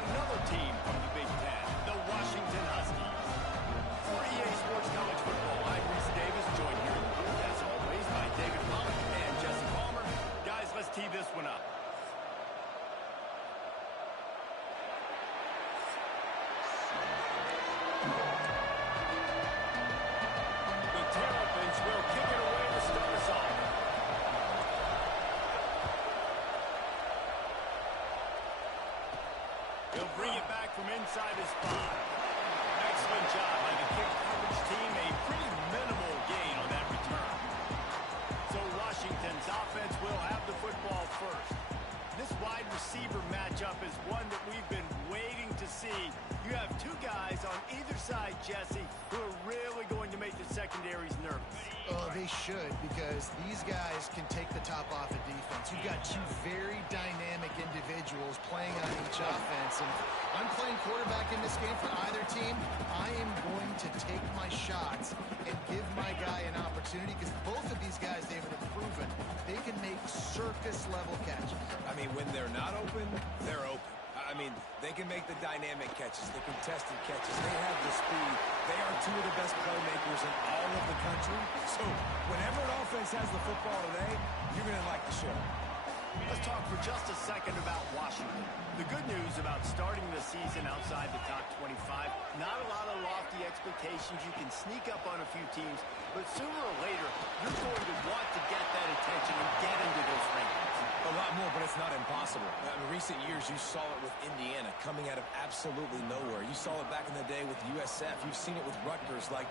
another team from the Big Ten, the Washington Huskies. For EA Sports College Football, I'm Reese Davis, joined here in the booth, as always, by David Pollock and Jesse Palmer. Guys, let's tee this one up. The Terrapins will kick it away to start us off. He'll bring it back from inside his 5. Excellent job by the kick coverage team. A pretty minimal gain on that return. So Washington's offense will have the football first. This wide receiver matchup is one that we've been waiting to see. You have two guys on either side, Jesse, who are really going to make the secondaries nervous. Oh, they should, because these guys can take the top off of defense. You've got two very dynamic individuals playing on each offense. And I'm playing quarterback in this game for either team. I am going to take my shots and give my guy an opportunity, because both of these guys, David, have proven they can make circus-level catches. I mean, when they're not open, they're open. I mean, they can make the dynamic catches, the contested catches. They have the speed. They are two of the best playmakers in all of the country. So whenever an offense has the football today, you're going to like the show. Let's talk for just a second about Washington. The good news about starting the season outside the top 25, not a lot of lofty expectations. You can sneak up on a few teams, but sooner or later, you're going to want to get that attention and get into those rankings. A lot more, but it's not impossible. In recent years, you saw it with Indiana coming out of absolutely nowhere. You saw it back in the day with USF. You've seen it with Rutgers. Like,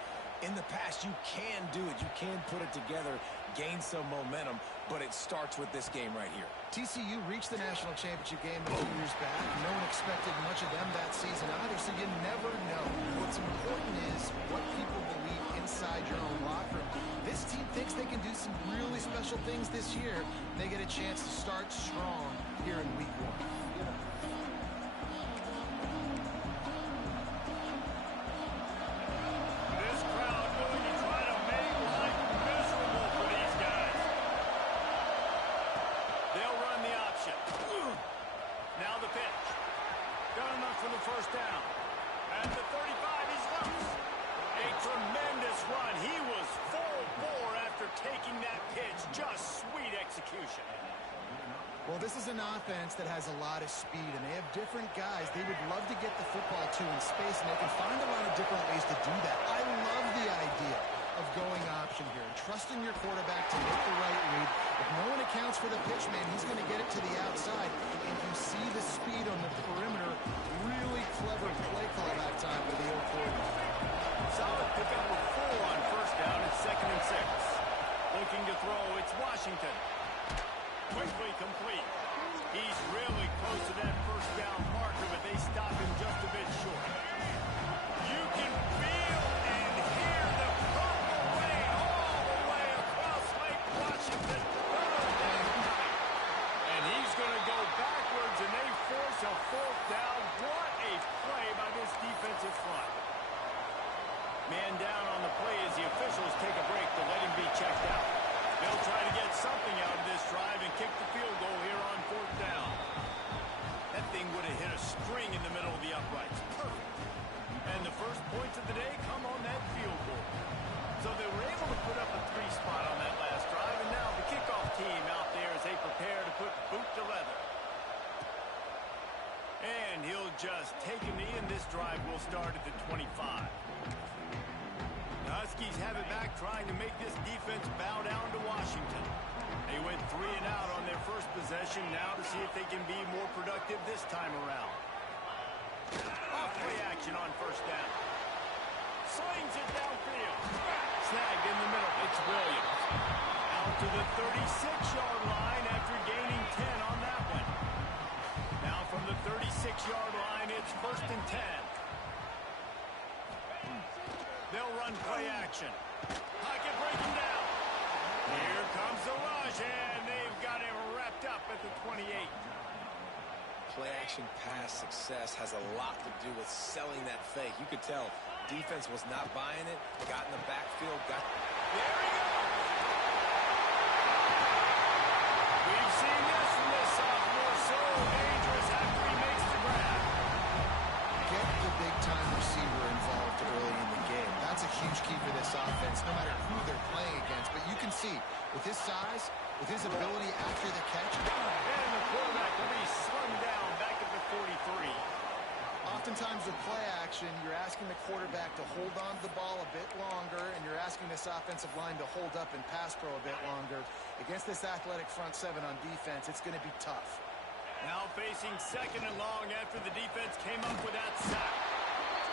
in the past, you can do it. You can put it together, gain some momentum, but it starts with this game right here. TCU reached the national championship game a few years back. No one expected much of them that season either, so you never know. What's important is what people believe inside your own locker room. This team thinks they can do some really special things this year. They get a chance to start strong here in week 1. First down. At the 35, he's loose. A tremendous run. He was full bore after taking that pitch. Just sweet execution. Well, this is an offense that has a lot of speed, and they have different guys they would love to get the football to in space, and they can find a lot of different ways to do that. I love the idea of going option here and trusting your quarterback to make the right read. If no one accounts for the pitch, man, he's going to get it to the outside. And you see the speed on the perimeter. Really clever play call that time with the old quarterback. Solid pickup with 4 on first down. It's 2nd and 6. Looking to throw, it's Washington. Quickly complete. He's really close to that first down marker, but they stop him just a bit short. You can feel and hear the purple rain all the way across Lake Washington. And he's going to go backwards, and they force a 4th down. What a play by this defensive front. Man down on the play as the officials take a break to let him be checked out. They'll try to get something out of this drive and kick the field goal here on 4th down. That thing would have hit a string in the middle of the uprights. Perfect. And the first points of the day come on that field goal. So they were able to put up a 3 spot on that last drive, and now the kickoff team out there as they prepare to put boot to leather. And he'll just take a knee, and this drive will start at the 25. The Huskies have it back, trying to make this defense bow down to Washington. They went 3 and out on their first possession, now to see if they can be more productive this time around. Off play action on first down. Slings it downfield. Snagged in the middle. It's Williams. Out to the 36-yard line after gaining 10 on that one. Now from the 36-yard line, it's 1st and 10. They'll run play action. Pocket breaking down. Here comes the rush, and they've got him wrapped up at the 28. Play action pass success has a lot to do with selling that fake. You could tell defense was not buying it, got in the backfield, got... There he goes! We've seen this from this sophomore, so dangerous after he makes the grab. size, with his ability after the catch. And the quarterback will be slung down back at the 43. Oftentimes with play action, you're asking the quarterback to hold on to the ball a bit longer, and you're asking this offensive line to hold up and pass pro a bit longer. Against this athletic front seven on defense, it's going to be tough. Now facing second and long after the defense came up with that sack.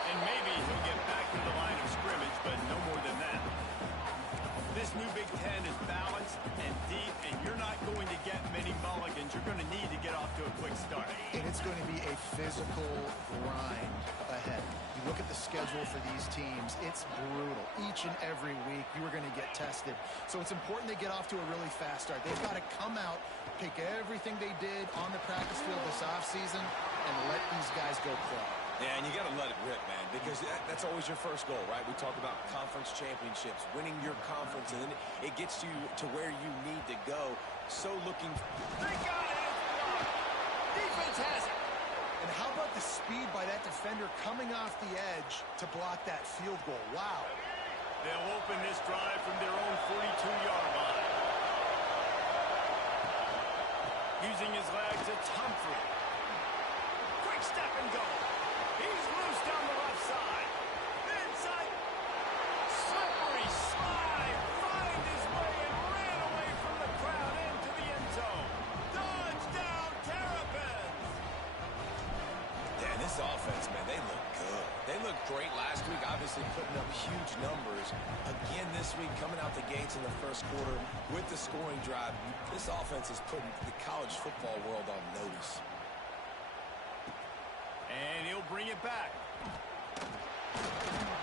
And maybe he'll get back to the line of scrimmage, but no more than that. This new Big Ten is balanced and deep, and you're not going to get many mulligans. You're going to need to get off to a quick start. And it's going to be a physical grind ahead. You look at the schedule for these teams, it's brutal. Each and every week, you are going to get tested. So it's important they get off to a really fast start. They've got to come out, take everything they did on the practice field this offseason, and let these guys go play. Yeah, and you got to let it rip, man, because that's always your first goal, right? We talk about conference championships, winning your conference, and then it gets you to where you need to go. So looking... They got it! It's blocked! Defense has it! And how about the speed by that defender coming off the edge to block that field goal? Wow. They'll open this drive from their own 42-yard line. Using his legs, it's Humphrey. Quick step and go. He's loose down the left side. Inside. Slippery slide. Find his way and ran away from the crowd into the end zone. Touchdown, Terrapins. Yeah, this offense, man, they look good. They looked great last week, obviously putting up huge numbers. Again this week, coming out the gates in the first quarter with the scoring drive. This offense is putting the college football world on notice. And he'll bring it back.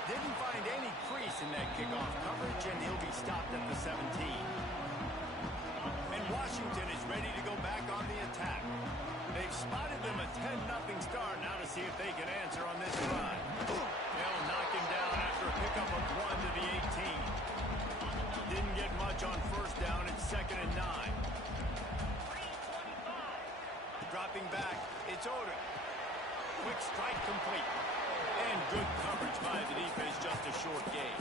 Didn't find any crease in that kickoff coverage, and he'll be stopped at the 17. And Washington is ready to go back on the attack. They've spotted them a 10-0 start. Now to see if they can answer on this drive. They'll knock him down after a pickup of 1 to the 18. Didn't get much on first down. It's 2nd and 9. Dropping back, it's Odom. Quick strike complete. And good coverage by the defense, just a short gain.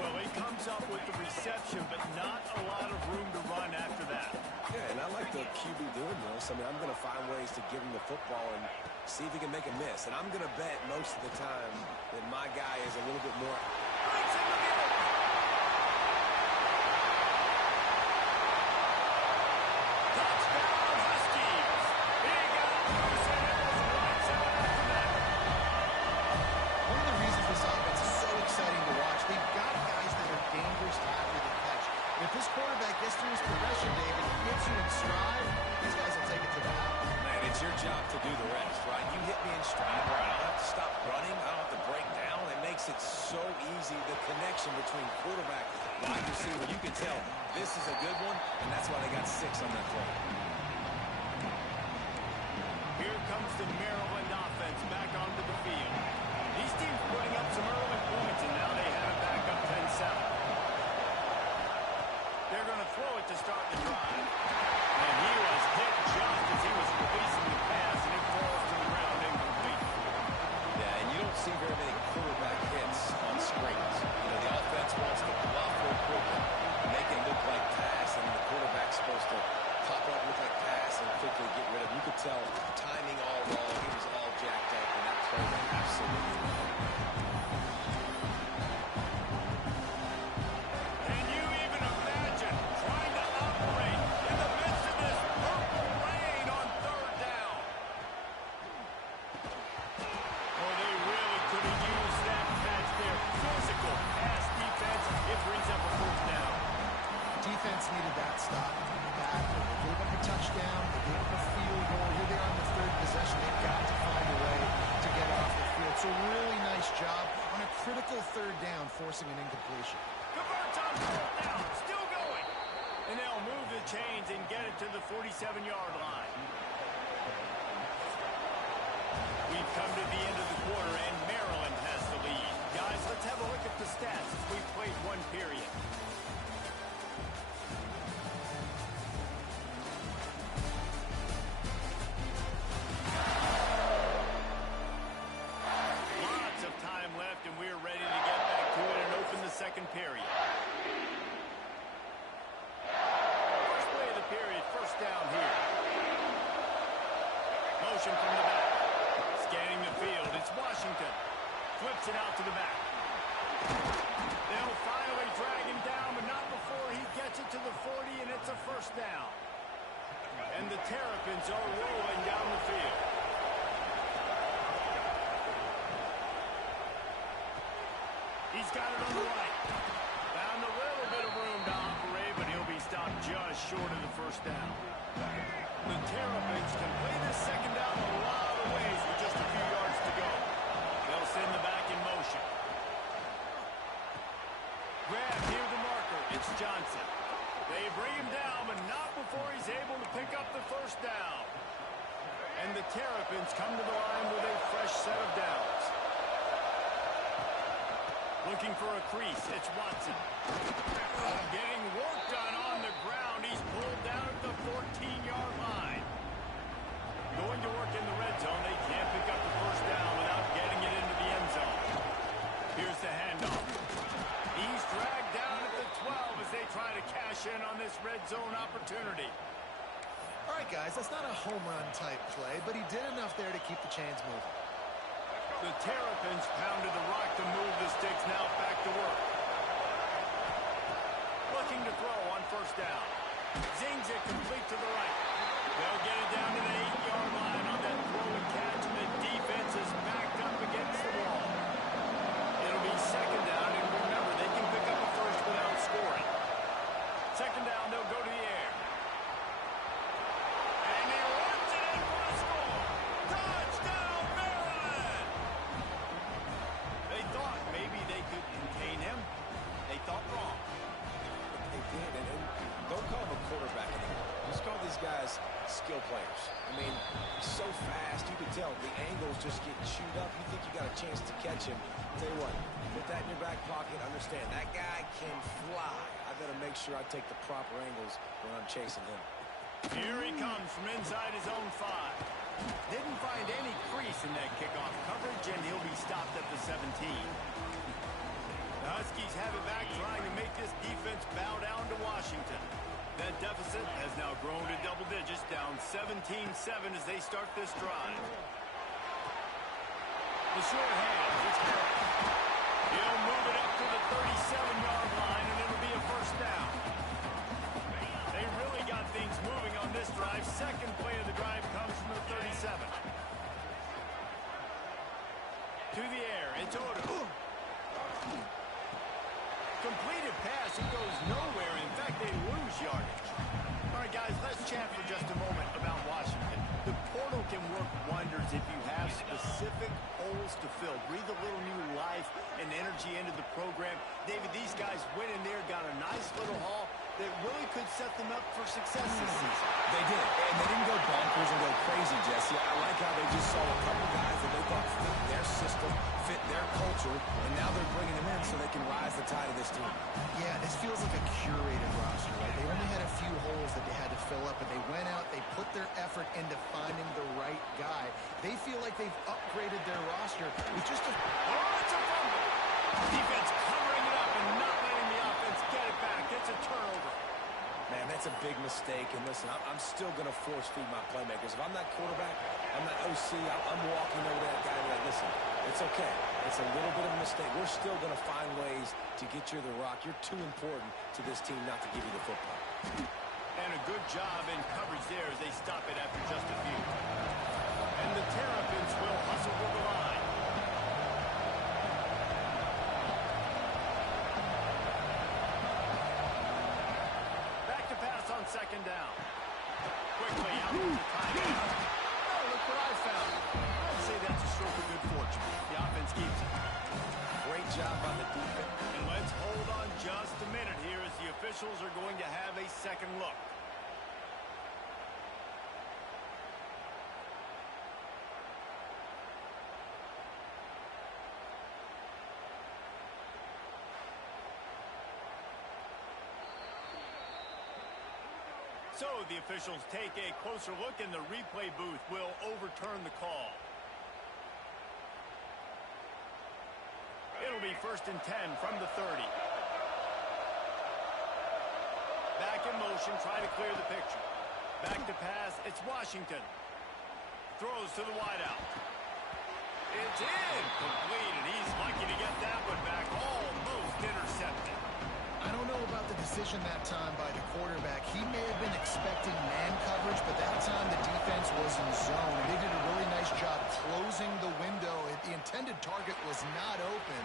Well, he comes up with the reception, but not a lot of room to run after that. Yeah, and I like the QB doing this. I mean, I'm going to find ways to give him the football and see if he can make a miss. And I'm going to bet most of the time that my guy is a little bit more... Breaks into the open. Touchdown, Huskies. He got loose and it was lights out after that. One of the reasons this offense is so exciting to watch, they've got guys that are dangerous after the catch. And if this quarterback gets through his progression, David, he gets you in stride, these guys will take it to the house. Man, it's your job to do the rest, right? You hit me in stride, right? I don't have to stop running. I don't have to break down. It makes it so easy, the connection between quarterback, wide receiver. You can tell this is a good one, and that's why they got 6 on that play. Here comes the Maryland offense back onto the field. These teams putting up some early points, and now they have it back up 10-7. They're going to throw it to start the drive. And he was hit just as he was releasing the pass, and it falls to the ground incomplete. Yeah, and you don't see very many quarterback hits on screens. You know, the offense wants to bluff real quick and make it look like pass, and the quarterback's supposed to pop up, look like pass, and quickly get rid of it. You could tell timing all wrong. He was all jacked up, and that play went absolutely wrong. Can you even imagine trying to operate in the midst of this purple rain on 3rd down? Oh, they really could have used that catch there. Physical pass defense. It brings up a 4th down. Defense needed that stop badly. They gave up a touchdown, they gave up a field goal. Here they are on the 3rd possession. They've got to find a way to get off the field. So really nice job on a critical 3rd down, forcing an incompletion. Converts on 4th down. Still going. And they'll move the chains and get it to the 47-yard line. We've come to the end of the quarter, and Maryland has the lead. Guys, let's have a look at the stats as we've played 1 period. Lots of time left, and we're ready to get back to it and open the 2nd period. Flips it out to the back. They'll finally drag him down, but not before he gets it to the 40, and it's a first down. And the Terrapins are rolling down the field. He's got it on the right. Found a little bit of room to operate, but he'll be stopped just short of the first down. The Terrapins can play this second down a lot of ways with just a few yards to go. They'll send the back in motion. Grab near the marker. It's Johnson. They bring him down, but not before he's able to pick up the first down. And the Terrapins come to the line with a fresh set of downs. Looking for a crease. It's Watson. Getting work done on the ground. He's pulled down at the 14-yard line. Going to work in the red zone. They can't pick up the first down without getting it into the end zone. Here's the handoff. He's dragged down at the 12 as they try to cash in on this red zone opportunity. All right, guys, that's not a home run type play, but he did enough there to keep the chains moving. The Terrapins pounded the rock to move the sticks. Now back to work. Looking to throw on first down. Zings it complete to the right. They'll get it down to the 8-yard line on that throw and catch, and the defense is backed up against the wall. It'll be second down, and remember, they can pick up a first without scoring. Second down, they'll go to the air. And he runs it in for a score. Touchdown, Maryland! They thought maybe they could contain him. They thought wrong. They did, and don't call him a quarterback anymore. Just call these guys skill players. I mean, he's so fast, you can tell the angles just get chewed up. You think you got a chance to catch him. Tell you what, put that in your back pocket. Understand, that guy can fly. I better make sure I take the proper angles when I'm chasing him. Here he comes from inside his own 5. Didn't find any crease in that kickoff coverage, and he'll be stopped at the 17. The Huskies have it back, trying to make this defense bow down to Washington. That deficit has now grown to double digits, down 17-7 as they start this drive. The short hand is Carroll. He'll move it up to the 37-yard line, and it'll be a first down. They really got things moving on this drive. Second play of the drive comes from the 37. To the air, it's Odo. Completed pass, it goes nowhere. In fact, they lose yardage. All right, guys, let's chat for just a moment about Washington. The portal can work wonders if you have specific holes to fill. Breathe a little new life and energy into the program. David, these guys went in there, got a nice little haul that really could set them up for success this season. They did, and they didn't go bonkers and go crazy, Jesse. I like how they just saw a couple guys that they thought fit their system, fit their culture, and now they're bringing them in so they can rise the tide of this team. Yeah, this feels like a curated roster, right? They only had a few holes that they had to fill up, but they went out, they put their effort into finding the right guy. They feel like they've upgraded their roster with just a... Oh, it's a fumble! Defense covering it up and not letting the offense get it back. It's a turnover. Man, that's a big mistake. And listen, I'm still going to force feed my playmakers. If I'm that quarterback, I'm that OC, I'm walking over that guy and like, listen, it's okay. It's a little bit of a mistake. We're still going to find ways to get you the rock. You're too important to this team not to give you the football. And a good job in coverage there as they stop it after just a few. And the Terrapins will hustle for the line. On second down. Quickly out of the timeout. Oh, look what I found. I'd say that's a stroke of good fortune. The offense keeps it. Great job on the defense. And let's hold on just a minute here as the officials are going to have a second look. So the officials take a closer look, and the replay booth will overturn the call. It'll be 1st and 10 from the 30. Back in motion, try to clear the picture. Back to pass, it's Washington. Throws to the wideout. It's It's incomplete, and he's lucky to get that one back. Almost intercepted. I don't know about the decision that time by the quarterback. He may have been expecting man coverage, but that time the defense was in zone. And they did a really nice job closing the window. The intended target was not open,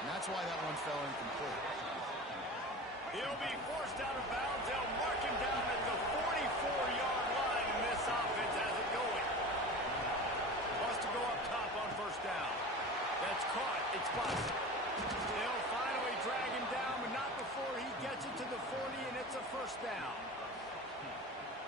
and that's why that one fell incomplete. He'll be forced out of bounds. They'll mark him down at the 44-yard line, and this offense has it going. Wants to go up top on first down. That's caught. It's busted. They'll finally drag him down, but not before he gets it to the 40, and it's a first down.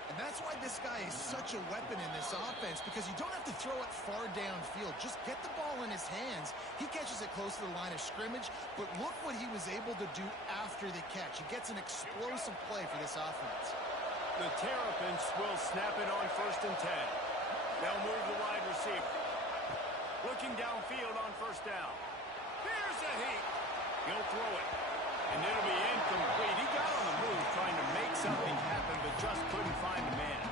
And that's why this guy is such a weapon in this offense, because you don't have to throw it far downfield. Just get the ball in his hands. He catches it close to the line of scrimmage, but look what he was able to do after the catch. He gets an explosive play for this offense. The Terrapins will snap it on 1st and 10. They'll move the wide receiver. Looking downfield on first down. Here's a heat. He'll throw it. And it'll be incomplete. He got on the move trying to make something happen, but just couldn't find the man.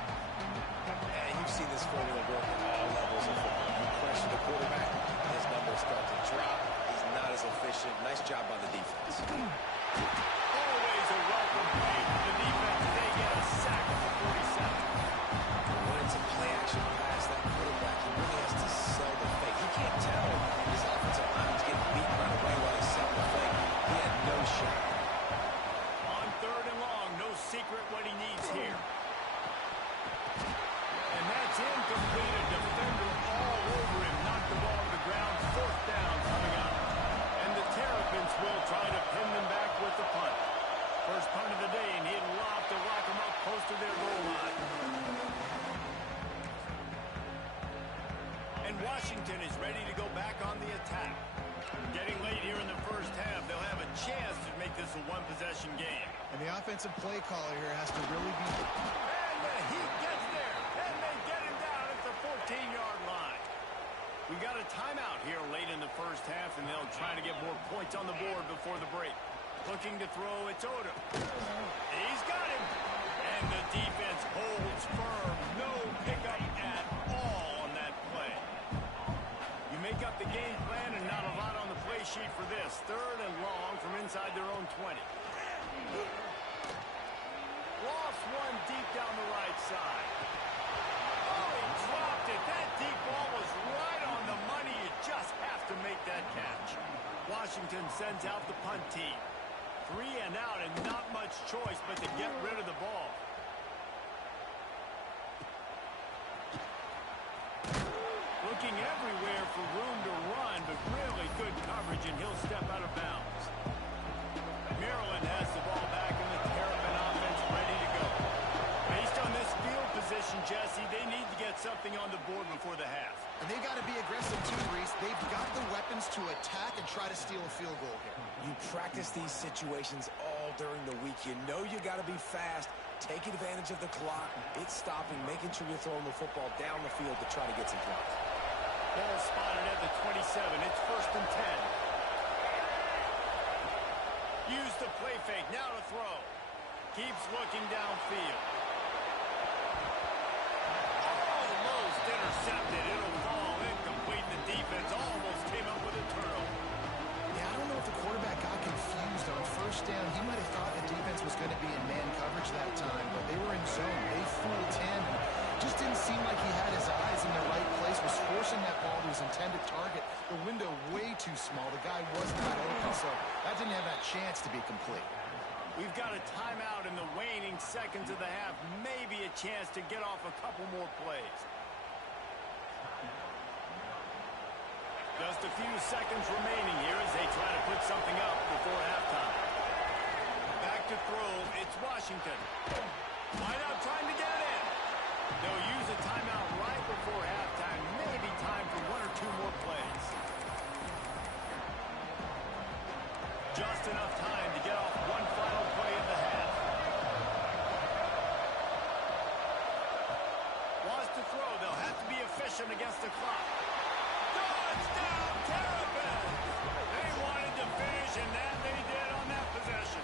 And you see this formula work at all levels of football. You pressure the quarterback, his numbers start to drop. He's not as efficient. Nice job by the defense. Always a welcome play for the defense. They get a sack at the 47. When it's a play-action pass, that quarterback, he really has to sell the fake. He can't tell his offensive lineman's getting beat right away while he's selling the fake. He had no shot. On 3rd and long, no secret what he needs here. And that's incomplete. A defender all over him. Knocked the ball to the ground. 4th down coming up. And the Terrapins will try to pin them back with the punt. First punt of the day, and he'd love to lock them up close to their goal line. And Washington is ready to go back on the attack. Getting late here in the first half, they'll have a chance to make this a one-possession game. And the offensive play caller here has to really be... And the heat gets there, and they get him down at the 14-yard line. We got a timeout here late in the first half, and they'll try to get more points on the board before the break. Looking to throw, it's Odom. He's got him. And the defense holds firm. No pickup at all on that play. You make up the game plan and not a lot on the play sheet for this. 3rd and long from inside their own 20. Lost one deep down the right side. Oh, he dropped it. That deep ball was right on the money. You just have to make that catch. Washington sends out the punt team. 3 and out, and not much choice but to get rid of the ball. Looking everywhere for room to run, but really good coverage, and he'll step out of bounds. Maryland has the ball back, and the Terrapin offense ready to go. Based on this field position, Jesse, they need to get something on the board before the half. And they got to be aggressive too, Reese. They've got the weapons to attack and try to steal a field goal here. You practice these situations all during the week. You know you got to be fast, take advantage of the clock, it's stopping, making sure you're throwing the football down the field to try to get some points. Ball spotted at the 27. It's 1st and 10. Use the play fake. Now to throw. Keeps looking downfield. Almost intercepted. It'll fall incomplete. The defense almost came up with a turnover. Yeah, I don't know if the quarterback got confused on first down. He might have thought the defense was going to be in man coverage that time, but they were in zone. They fooled him. Just didn't seem like he had his eyes in the right place, was forcing that ball to his intended target. The window way too small. The guy was not open, so that didn't have that chance to be complete. We've got a timeout in the waning seconds of the half. Maybe a chance to get off a couple more plays. Just a few seconds remaining here as they try to put something up before halftime. Back to throw, it's Washington. Wide out trying to get in. They'll use a timeout right before halftime. Maybe time for 1 or 2 more plays. Just enough time to get off one final play of the half. Wants to throw. They'll have to be efficient against the clock. Touchdown, Terrapins! They wanted to finish, and that they did on that possession.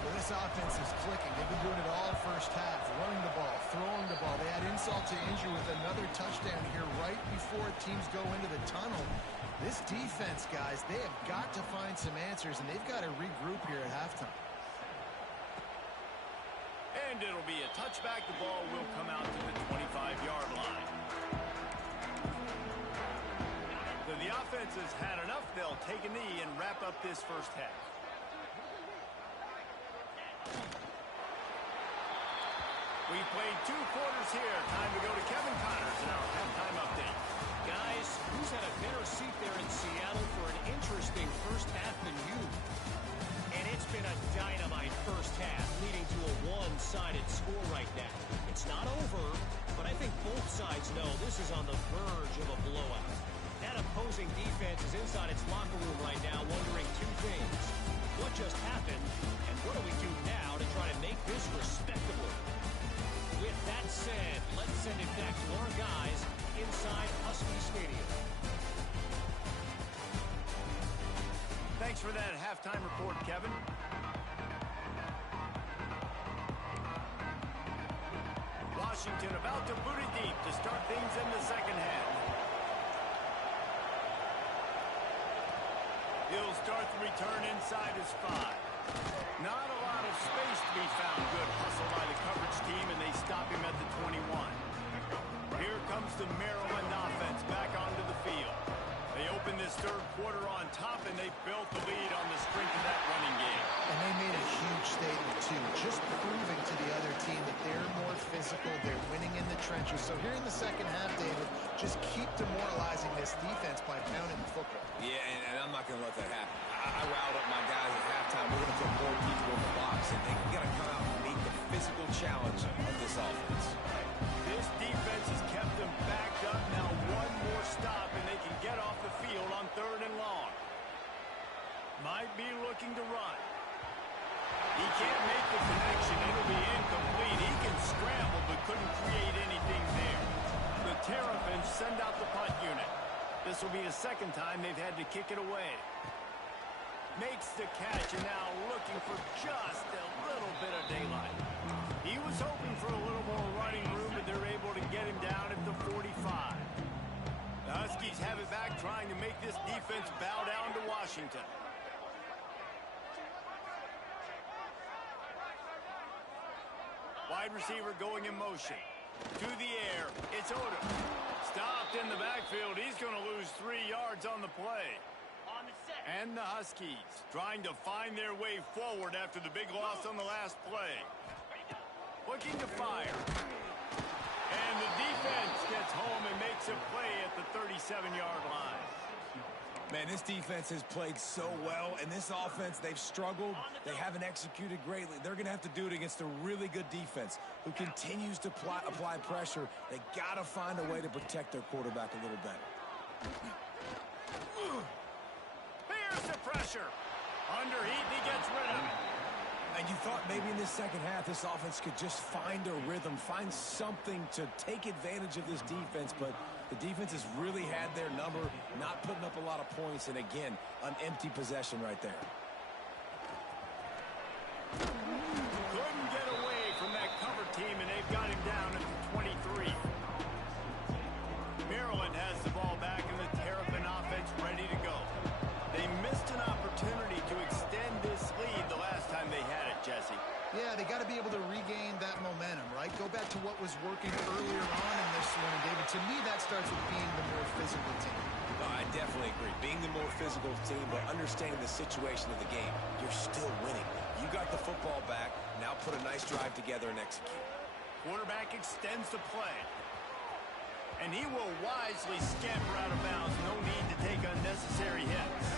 Well, this offense is clicking. They've been doing it all first half, running the ball, throwing the ball. They had insult to injury with another touchdown here right before before teams go into the tunnel. This defense, guys, they have got to find some answers, and they've got to regroup here at halftime. And it'll be a touchback. The ball will come out to the 25-yard line. So the offense has had enough. They'll take a knee and wrap up this first half. We've played 2 quarters here. Time to go to Kevin Connors in our halftime update. Guys, who's had a better seat there in Seattle for an interesting first half than you? And it's been a dynamite first half, leading to a one-sided score right now. It's not over, but I think both sides know this is on the verge of a blowout. That opposing defense is inside its locker room right now wondering 2 things. What just happened, and what do we do now to try to make this respectable? With that said, let's send it back to our guys inside Husky Stadium. Thanks for that halftime report, Kevin. Washington about to boot it deep to start things in the second half. He'll start the return inside his 5. Not a lot of space to be found. Good hustle by the coverage team, and they stop him at the 21. Here comes the Maryland offense back onto the field. They open this third quarter on top, and they built the lead on the strength of that running game. And they made a huge statement, too, just proving to the other team that they're more physical, they're winning in the trenches. So here in the second half, David, just keep demoralizing this defense by pounding the football. Yeah, and I'm not going to let that happen. I riled up my guys at halftime. We're going to put more people in the box, and they got to come out and meet the physical challenge of this offense. This defense has kept them backed up. Now one more stop, and they can get off the field on 3rd and long. Might be looking to run. He can't make the connection. It'll be incomplete. He can scramble, but couldn't create anything there. The Terrapins send out the punt unit. This will be the second time they've had to kick it away. Makes the catch, and now looking for just a little bit of daylight. He was hoping for a little more running room, but they're able to get him down at the 45. The Huskies have it back, trying to make this defense bow down to Washington. Wide receiver going in motion. To the air. It's Odom. Stopped in the backfield. He's going to lose 3 yards on the play. And the Huskies trying to find their way forward after the big loss on the last play. Looking to fire. And the defense gets home and makes a play at the 37-yard line. Man, this defense has played so well, and this offense, they've struggled. They haven't executed greatly. They're going to have to do it against a really good defense who continues to apply pressure. They got to find a way to protect their quarterback a little better. Here's the pressure. Underheat, and he gets rid of it. And you thought maybe in this second half this offense could just find a rhythm, find something to take advantage of this defense, but the defense has really had their number, not putting up a lot of points, and again, an empty possession right there. Couldn't get away from that cover team, and they've got him down at the 23. Maryland has the ball back, and the Terrapin offense ready to go. They missed an opportunity to extend this lead the last time they had it, Jesse. Yeah, they got to be able to regain that momentum, right? Go back to what was working earlier on in this one, and David, to me, that starts with being the more physical team. No, I definitely agree. Being the more physical team, but understanding the situation of the game, you're still winning. You got the football back. Now put a nice drive together and execute. Quarterback extends the play. And he will wisely scamper out of bounds. No need to take unnecessary hits.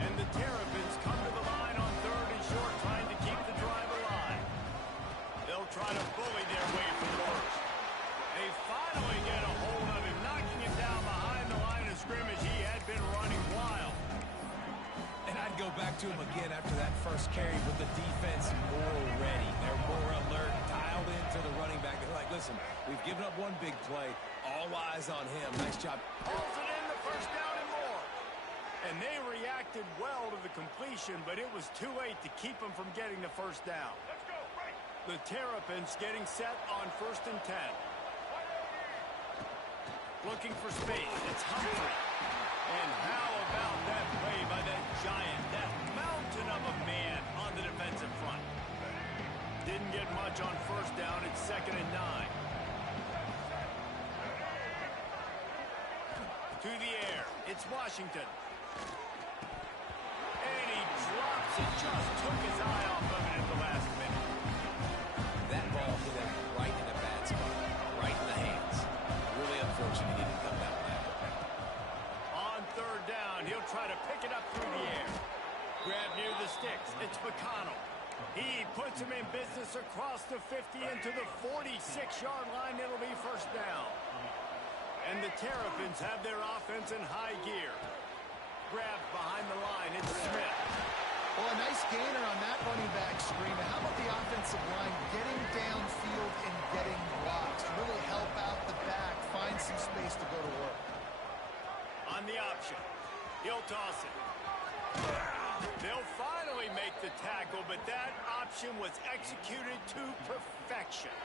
And the Terrapins come to the line on 3rd and short, trying to keep the drive alive. They'll try to bully their way for the first. They finally get a hold of him, knocking him down behind the line of scrimmage. He had been running wild. And I'd go back to him again after that first carry, but the defense more ready. They're more alert, dialed into the running back. They're like, listen, we've given up one big play. All eyes on him. Nice job. Hauls it in, the first down and more. And they reacted well to the completion, but it was too late to keep them from getting the first down. Let's go, right. The Terrapins getting set on 1st and 10. Looking for space. It's Humphrey. And how about that play by that giant, that mountain of a man on the defensive front? Didn't get much on first down. It's 2nd and 9. To the air. It's Washington. And he drops it. Just took his eye off of it at the last minute. That ball hit him right in a bad spot. Right in the hands. Really unfortunate he didn't come down with that. On 3rd down, he'll try to pick it up through the air. Grab near the sticks. It's McConnell. He puts him in business across the 50 into the 46-yard line. It'll be 1st down. And the Terrapins have their offense in high gear. Grabbed behind the line. It's Smith. Well, a nice gainer on that running back screen. And how about the offensive line getting downfield and getting blocks to really help out the back, find some space to go to work. On the option. He'll toss it. They'll finally make the tackle, but that option was executed to perfection.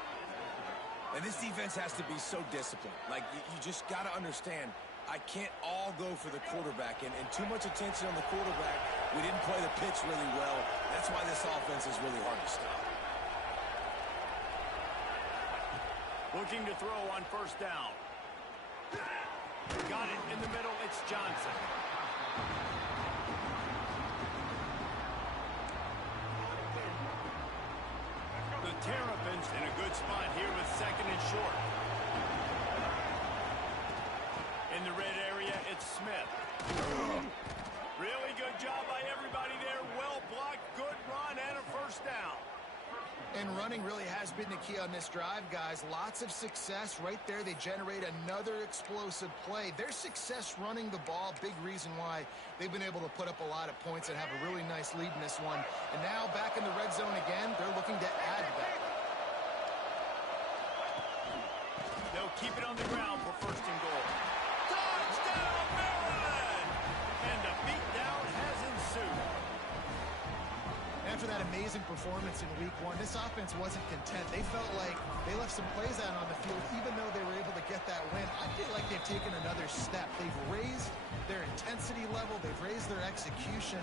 And this defense has to be so disciplined. Like, you just got to understand, I can't all go for the quarterback. And too much attention on the quarterback. We didn't play the pitch really well. That's why this offense is really hard to stop. Looking to throw on 1st down. Got it in the middle. It's Johnson. The Terrapins in a good spot here with 2nd and short. In the red area, it's Smith. Really good job by everybody there. Well blocked, good run, and a 1st down. And running really has been the key on this drive, guys. Lots of success right there. They generate another explosive play. Their success running the ball, big reason why they've been able to put up a lot of points and have a really nice lead in this one. And now back in the red zone again, they're looking to add to that. They'll keep it on the ground for 1st and goal. Touchdown, Maryland! And a beatdown has ensued. After that amazing performance in week 1, this offense wasn't content. They felt like they left some plays out on the field, even though they were able to get that win. I feel like they've taken another step. They've raised their intensity level. They've raised their execution.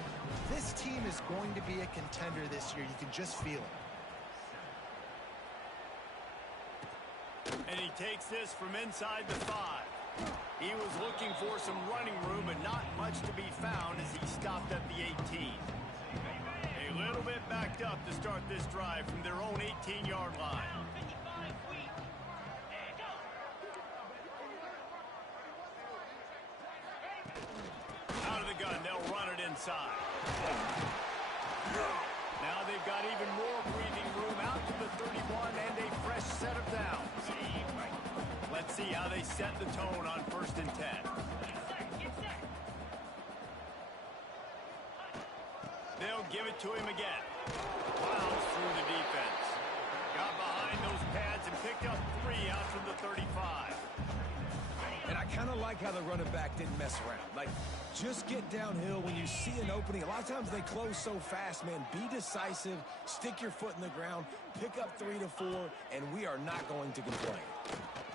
This team is going to be a contender this year. You can just feel it. And he takes this from inside the 5. He was looking for some running room, but not much to be found as he stopped at the 18. A little bit backed up to start this drive from their own 18-yard line. Out of the gun, they'll run it inside. Now they've got even more breathing room out to the 31 and a fresh set of downs. Let's see how they set the tone on 1st and 10. They'll give it to him again. Plows through the defense. Got behind those pads and picked up 3 out from the 35. And I kind of like how the running back didn't mess around. Like, just get downhill when you see an opening. A lot of times they close so fast, man. Be decisive, stick your foot in the ground, pick up 3 to 4, and we are not going to complain.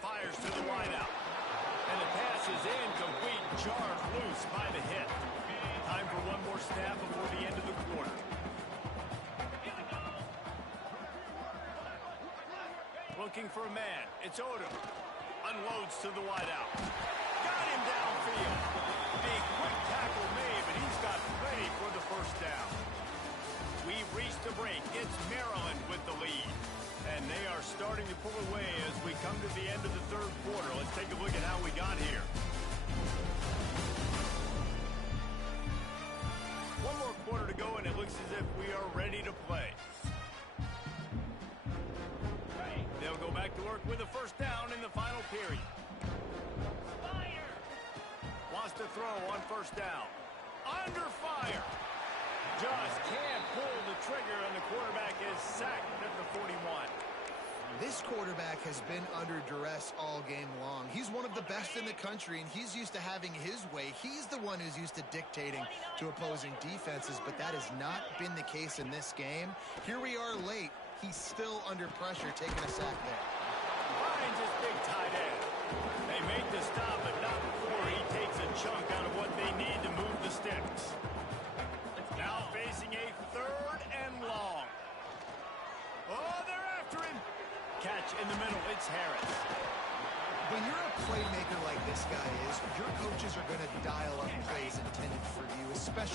Fires to the wideout. And the pass is incomplete, jarred loose by the hit. Time for one more snap before the end of the quarter. Looking for a man. It's Odom. Unloads to the wideout. Got him downfield. A quick tackle made, but he's got plenty for the 1st down. We've reached the break. It's Maryland with the lead. And they are starting to pull away as we come to the end of the 3rd quarter. Let's take a look at how we got here. One more quarter to go, and it looks as if we are ready to play. They'll go back to work with a 1st down in the final period. Wants to throw on 1st down. Under fire. Just can't pull the trigger, and the quarterback is sacked at the 41. This quarterback has been under duress all game long. He's one of the best in the country, and he's used to having his way. He's the one who's used to dictating to opposing defenses, but that has not been the case in this game. Here we are late. He's still under pressure, taking a sack there. Finds his big tight end. They make the stop.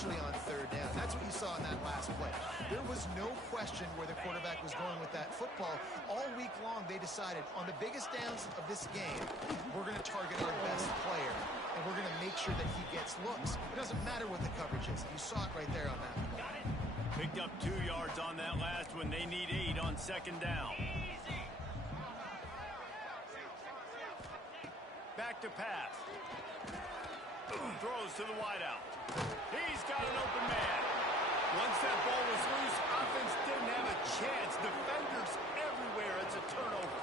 especially on third down. That's what you saw in that last play. There was no question where the quarterback was going with that football. All week long, they decided on the biggest downs of this game, we're going to target our best player, and we're going to make sure that he gets looks. It doesn't matter what the coverage is. You saw it right there on that play. Picked up 2 yards on that last one. They need 8 on second down. Back to pass. Throws to the wideout. He's got an open man. Once that ball was loose, offense didn't have a chance. Defenders everywhere. It's a turnover.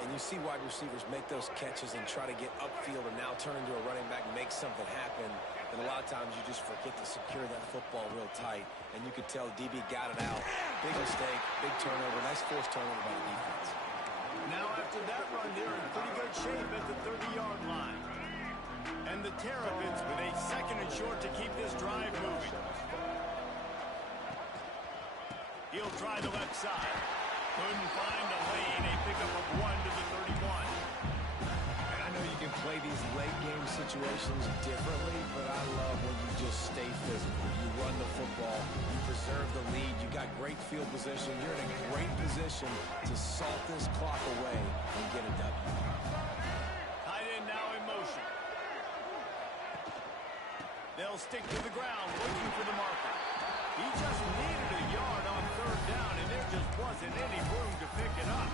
And you see wide receivers make those catches and try to get upfield and now turn into a running back and make something happen. And a lot of times you just forget to secure that football real tight. And you could tell DB got it out. Big mistake, big turnover. Nice forced turnover by the defense. Now after that run, they're in pretty good shape at the 30-yard line. And the Terrapins with a second and short to keep this drive moving. He'll try the left side. Couldn't find a lane. A pickup of 1 to the 31. And I know you can play these late game situations differently, but I love when you just stay physical. You run the football, you preserve the lead, you got great field position, you're in a great position to salt this clock away and get a W. Tight end now in motion. They'll stick to the ground, looking for the marker. He just needed a yard on third down, and there just wasn't any room to pick it up.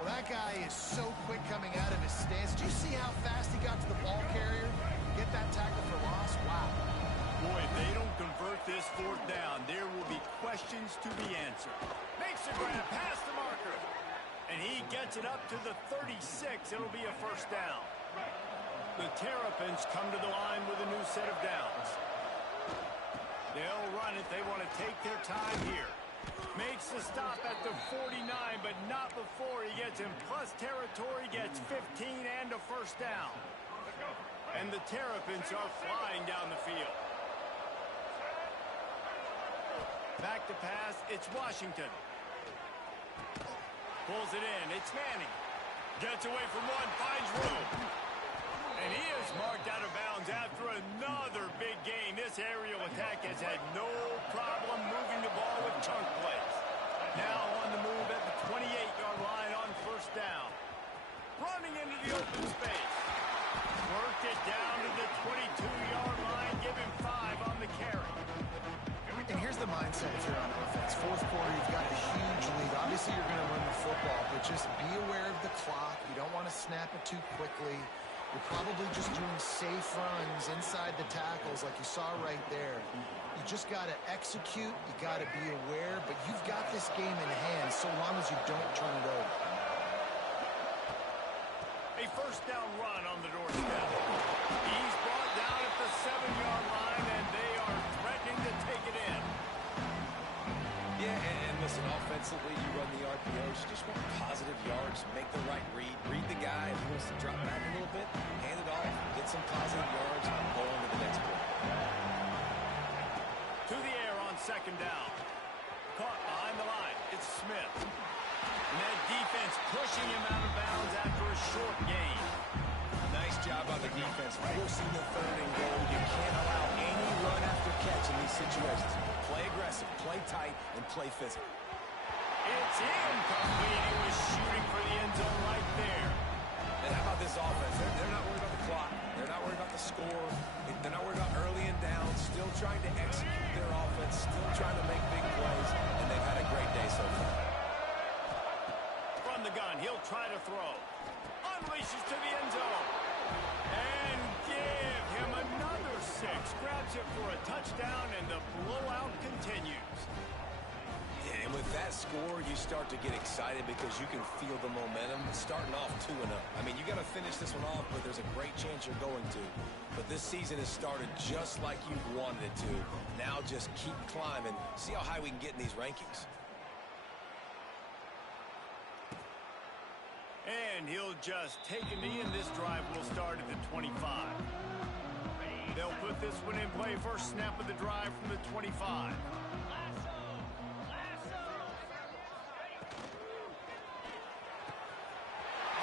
Well, that guy is so quick coming out of his stance. Did you see how fast he got to the ball carrier? Get that tackle for loss? Wow. Boy, if they don't convert this fourth down, there will be questions to be answered. Makes a grab past the marker. And he gets it up to the 36. It'll be a first down. The Terrapins come to the line with a new set of downs. They'll run it. They want to take their time here. Makes the stop at the 49, but not before he gets in plus territory, gets 15 and a first down. And the Terrapins are flying down the field. Back to pass. It's Washington. Pulls it in. It's Manning. Gets away from one. Finds room. And he is marked out of bounds after another big game. This aerial attack has had no problem moving the ball with chunk plays. Now on the move at the 28-yard line on first down. Running into the open space. Worked it down to the 22-yard line. Give him 5 on the carry. And here's the mindset if you're on offense. Fourth quarter, you've got a huge lead. Obviously, you're going to run the football, but just be aware of the clock. You don't want to snap it too quickly. You're probably just doing safe runs inside the tackles like you saw right there. You just got to execute. You got to be aware, but you've got this game in hand so long as you don't turn it over. A first down run on the doorstep. He's brought down at the 7-yard line, and they are threatening to take it in. Yeah, and listen, offensively, you run the RPOs. You just want positive yards, make the right read. Read the guy. If he wants to drop back a little bit, hand it off, get some positive yards, and go on to the next play. To the air on second down. Caught behind the line. It's Smith. And that defense pushing him out of bounds after a short gain. Nice job by the defense, forcing the third and goal. You can't allow any run after catch in these situations. Play aggressive, play tight, and play physical. It's incomplete. He was shooting for the end zone right there. And how about this offense? They're not worried about the clock. They're not worried about the score. They're not worried about early and down. Still trying to execute their offense. Still trying to make big plays. And they've had a great day so far. From the gun, he'll try to throw. Unleashes to the end zone. And give him another 6. Grabs it for a touchdown, and the blowout continues. Yeah, and with that score, you start to get excited because you can feel the momentum starting off 2-0. I mean, you got to finish this one off, but there's a great chance you're going to. But this season has started just like you wanted it to. Now just keep climbing. See how high we can get in these rankings. And he'll just take a knee, and this drive will start at the 25. They'll put this one in play. First snap of the drive from the 25.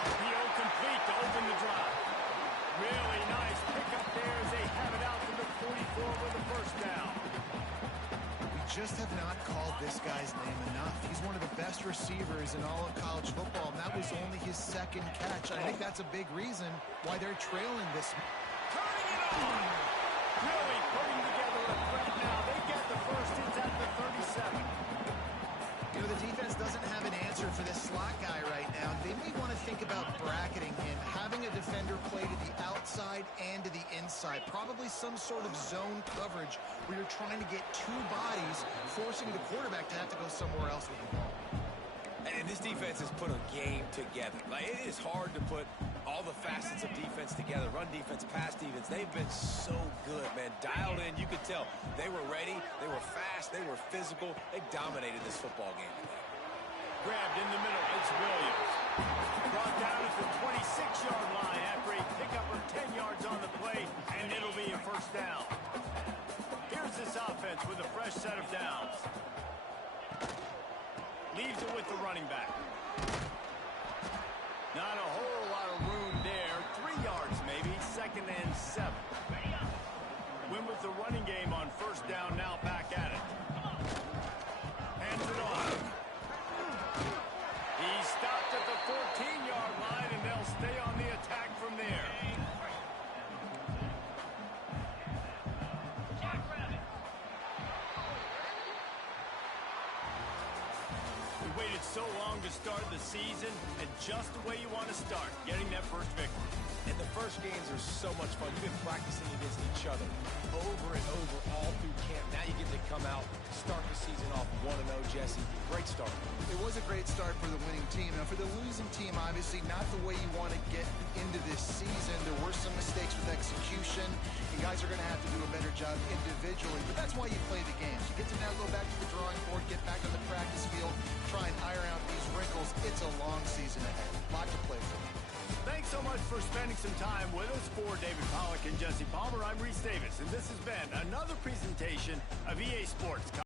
RPO complete to open the drive. Really nice pickup there as they have it out to the 44 just have not called this guy's name enough. He's one of the best receivers in all of college football, and that was only his second catch. I think that's a big reason why they're trailing this. Turning it on! Really putting together a threat now. They get the first. It's at the 37. You know, the defense doesn't have an answer for this slot guy right now. They may want to think about bracketing him, having a defender play to the outside and to the inside. Probably some sort of zone coverage where you're trying to get two bodies, forcing the quarterback to have to go somewhere else with the ball. And this defense has put a game together. Like, it is hard to put all the facets of defense together. Run defense, pass defense. They've been so good, man. Dialed in. You could tell they were ready. They were fast. They were physical. They dominated this football game today. Grabbed in the middle. It's Williams. Brought down at the 26-yard line after a pickup of 10 yards on the play, and it'll be a first down. Here's this offense with a fresh set of downs. Leaves it with the running back. Not a whole lot of room there. 3 yards maybe. 2nd and 7. Win with the running game on first down, now back at it. Hands it off. He stopped at the 14-yard line, and they'll stay on the attack from there. We waited so long to start the season, and just the way you want to start, getting that first victory. And the first games are so much fun. You've been practicing against each other over and over all through camp. Now you get to come out, start the season off 1-0, Jesse. Great start. It was a great start for the winning team. Now, for the losing team, obviously not the way you want to get into this season. There were some mistakes with execution. You guys are going to have to do a better job individually, but that's why you play the games. You get to now go back to the drawing board, get back on the practice field, try and iron out these wrinkles. It's a long season ahead. A lot to play for. Thanks so much for spending some time with us. For David Pollack and Jesse Palmer, I'm Reese Davis, and this has been another presentation of EA Sports.